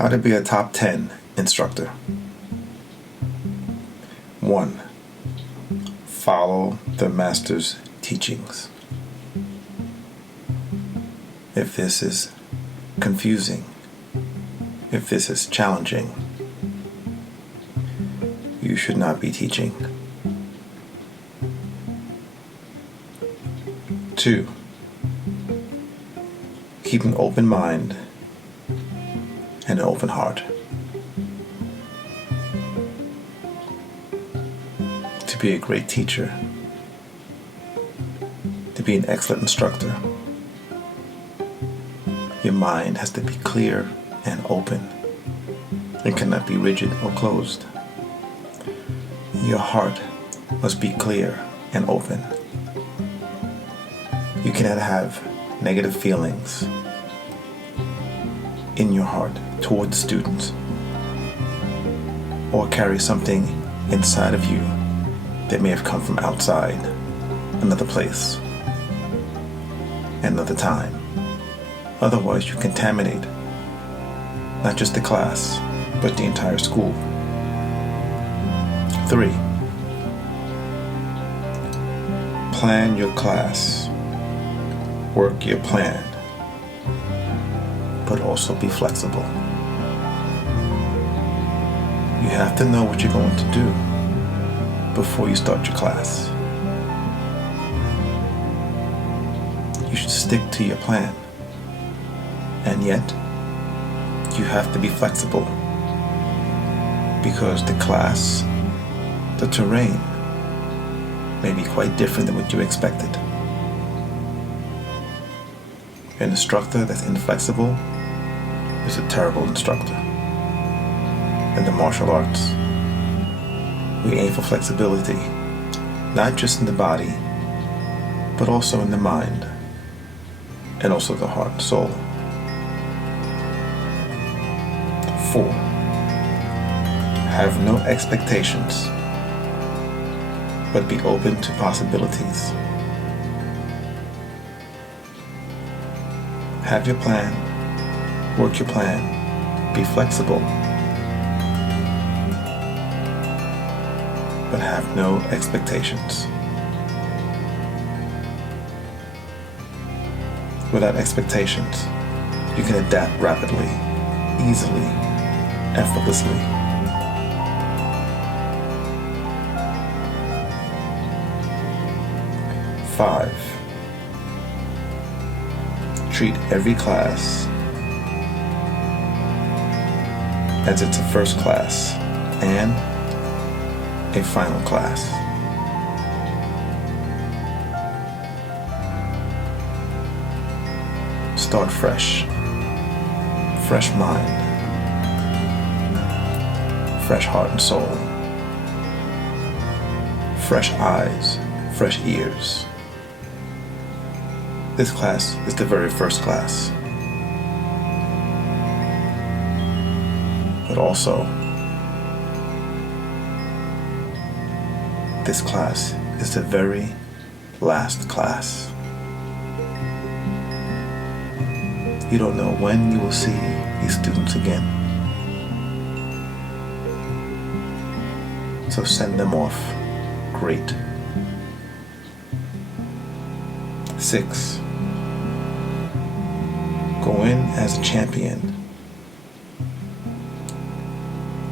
How to be a top 10 instructor. 1. Follow the master's teachings. If this is confusing, if this is challenging, you should not be teaching. 2. Keep an open mind and an open heart. To be a great teacher, to be an excellent instructor, your mind has to be clear and open. It cannot be rigid or closed. Your heart must be clear and open. You cannot have negative feelings in your heart toward the students, or carry something inside of you that may have come from outside, another place, another time. Otherwise, you contaminate not just the class, but the entire school. 3. Plan your class. Work your plan, but also be flexible. You have to know what you're going to do before you start your class. You should stick to your plan, and yet you have to be flexible, because the class, the terrain, may be quite different than what you expected. An instructor that's inflexible is a terrible instructor. In the martial arts, we aim for flexibility, not just in the body, but also in the mind, and also the heart and soul. 4. Have no expectations, but be open to possibilities. Have your plan, work your plan, be flexible, but have no expectations. Without expectations, you can adapt rapidly, easily, effortlessly. 5. Treat every class as it's a first class and a final class. Start fresh. Fresh mind. Fresh heart and soul. Fresh eyes, fresh ears. This class is the very first class. But also, this class is the very last class. You don't know when you will see these students again. So send them off great. 6. Go in as a champion.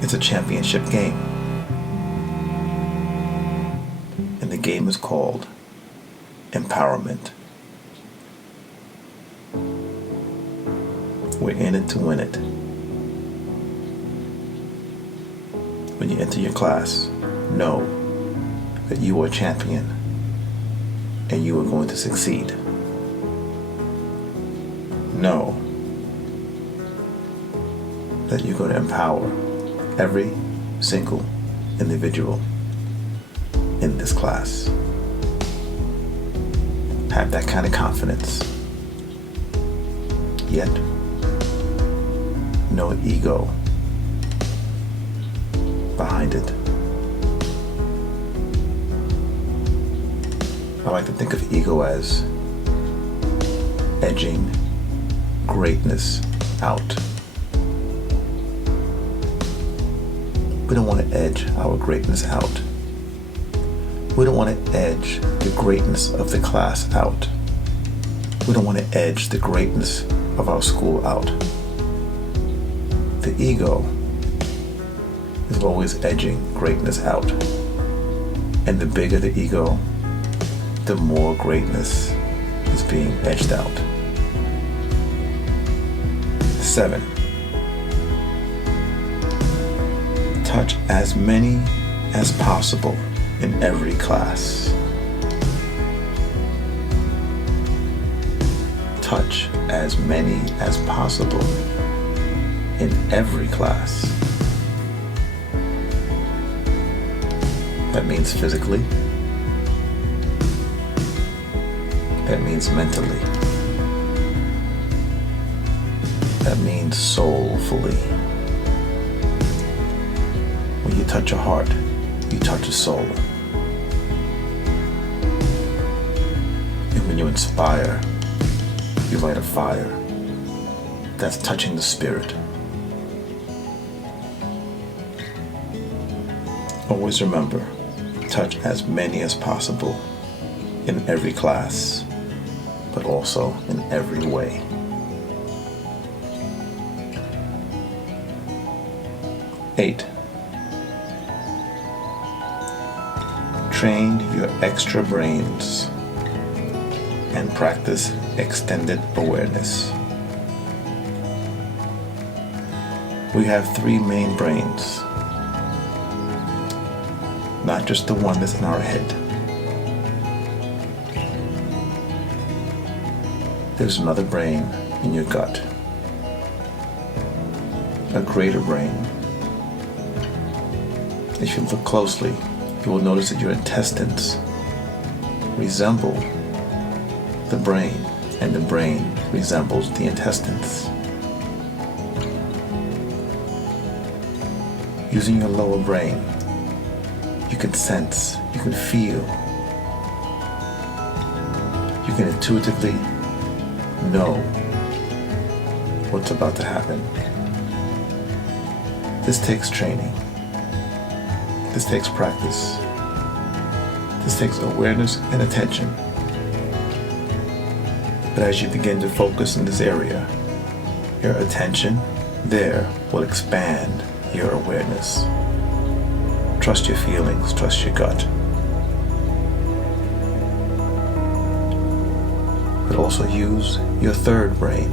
It's a championship game. And the game is called empowerment. We're in it to win it. When you enter your class, know that you are a champion and you are going to succeed. Know that you're going to empower every single individual in this class. Have that kind of confidence. Yet, no ego behind it. I like to think of ego as edging greatness out. We don't want to edge our greatness out. We don't want to edge the greatness of the class out. We don't want to edge the greatness of our school out. The ego is always edging greatness out. And the bigger the ego, the more greatness is being edged out. 7. Touch as many as possible in every class. Touch as many as possible in every class. That means physically. That means mentally. That means soulfully. When you touch a heart, you touch a soul. And when you inspire, you light a fire. That's touching the spirit. Always remember, touch as many as possible in every class, but also in every way. 8. Train your extra brains and practice extended awareness. We have 3 main brains, not just the one that's in our head. There's another brain in your gut, a greater brain. If you look closely, you will notice that your intestines resemble the brain, and the brain resembles the intestines. Using your lower brain, you can sense, you can feel, you can intuitively know what's about to happen. This takes training. This takes practice. This takes awareness and attention. But as you begin to focus in this area, your attention there will expand your awareness. Trust your feelings, trust your gut. But also use your third brain,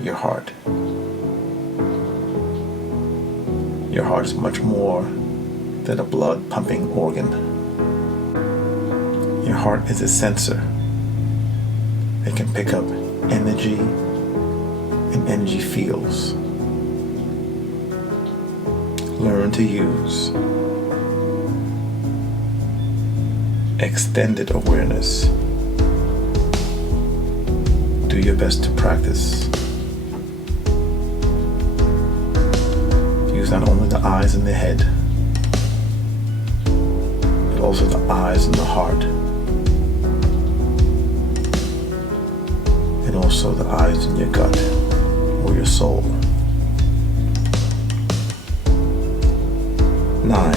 your heart. Your heart is much more than a blood pumping organ. Your heart is a sensor. It can pick up energy and energy fields. Learn to use extended awareness. Do your best to practice. Use not only the eyes and the head, but also the eyes and the heart, and also the eyes in your gut or your soul. 9.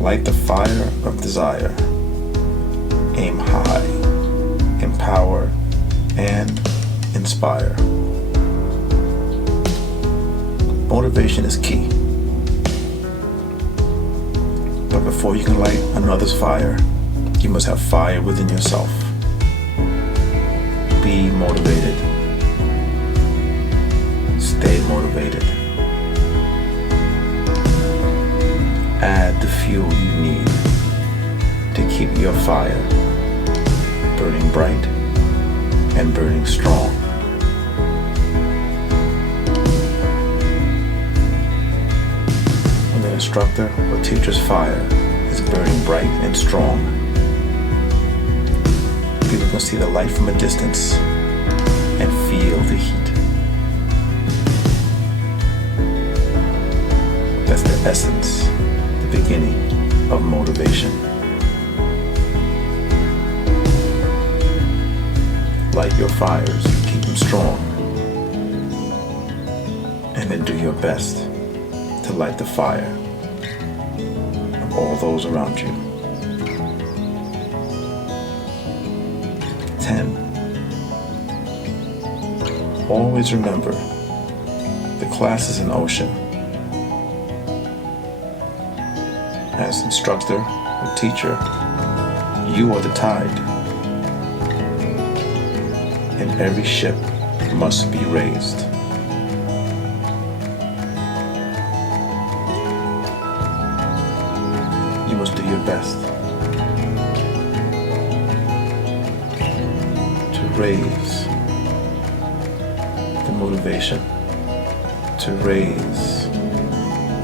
Light the fire of desire. Aim high. Empower and inspire. Motivation is key. But before you can light another's fire, you must have fire within yourself. Be motivated. Stay motivated. Add the fuel you need to keep your fire burning bright and burning strong. When the instructor or teacher's fire is burning bright and strong, people can see the light from a distance and feel the heat. That's the essence, the beginning of motivation. Light your fires, keep them strong, and and then do your best to light the fire of all those around you. 10. Always remember, the class is an ocean. As instructor or teacher, you are the tide, and every ship must be raised. You must do your best to raise the motivation, to raise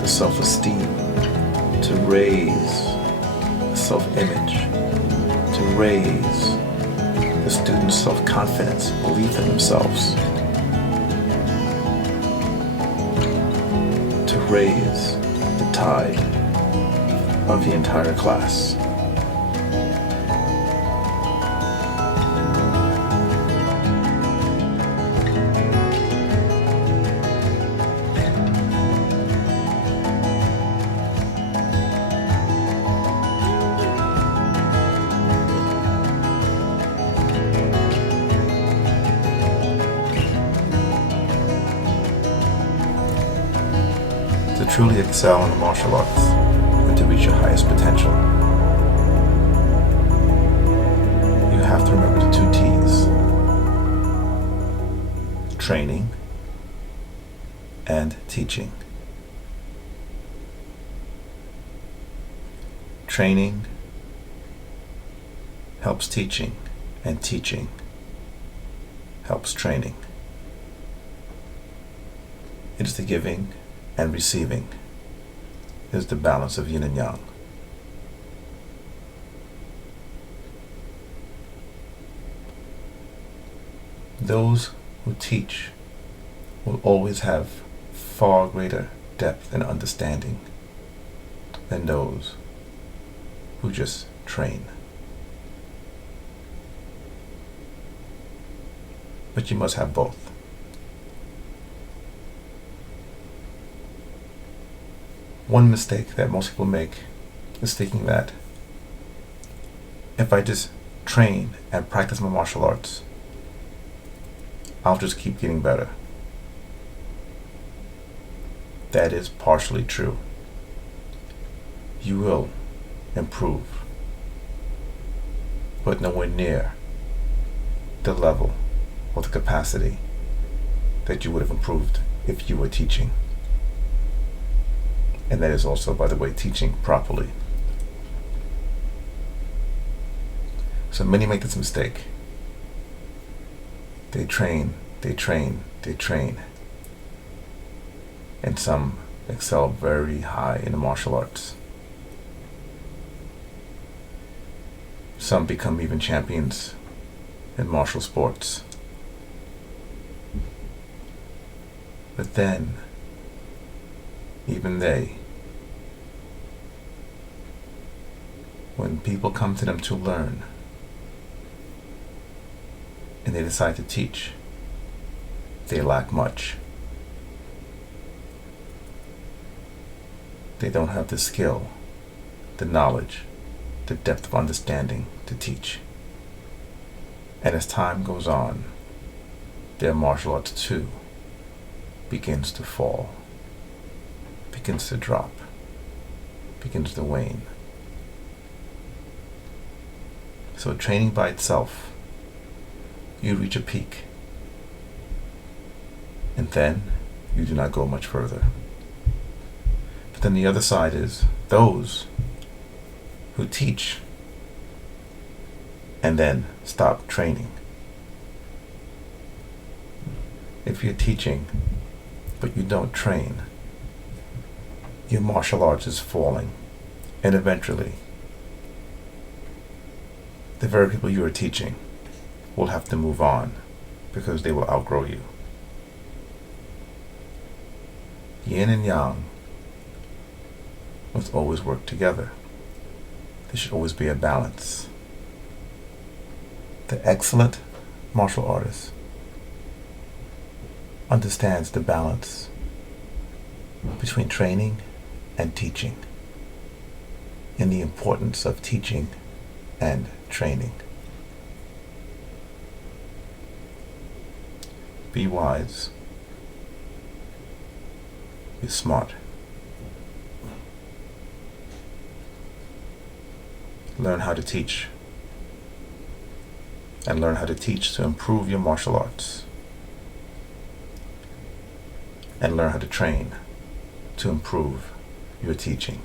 the self-esteem, to raise the self-image, to raise the students' self-confidence, belief in themselves, to raise the tide of the entire class. To truly excel in the martial arts and to reach your highest potential, you have to remember the 2 T's: training and teaching. Training helps teaching, and teaching helps training. It is the giving and receiving. It is the balance of yin and yang. Those who teach will always have far greater depth and understanding than those who just train. But you must have both. One mistake that most people make is thinking that if I just train and practice my martial arts, I'll just keep getting better. That is partially true. You will improve, but nowhere near the level or the capacity that you would have improved if you were teaching. And that is also, by the way, teaching properly. So many make this mistake. They train. And some excel very high in the martial arts. Some become even champions in martial sports. But then, even they, when people come to them to learn and they decide to teach, they lack much. They don't have the skill, the knowledge, the depth of understanding to teach. And as time goes on, their martial arts too begins to fall, begins to drop, begins to wane. So training by itself, you reach a peak, and then you do not go much further. But then the other side is those who teach and then stop training. If you're teaching but you don't train, your martial arts is falling, and eventually the very people you are teaching will have to move on because they will outgrow you. Yin and yang must always work together. There should always be a balance. The excellent martial artist understands the balance between training and teaching, and the importance of teaching and training. Be wise. Be smart. Learn how to teach. And learn how to teach to improve your martial arts. And learn how to train to improve your teaching.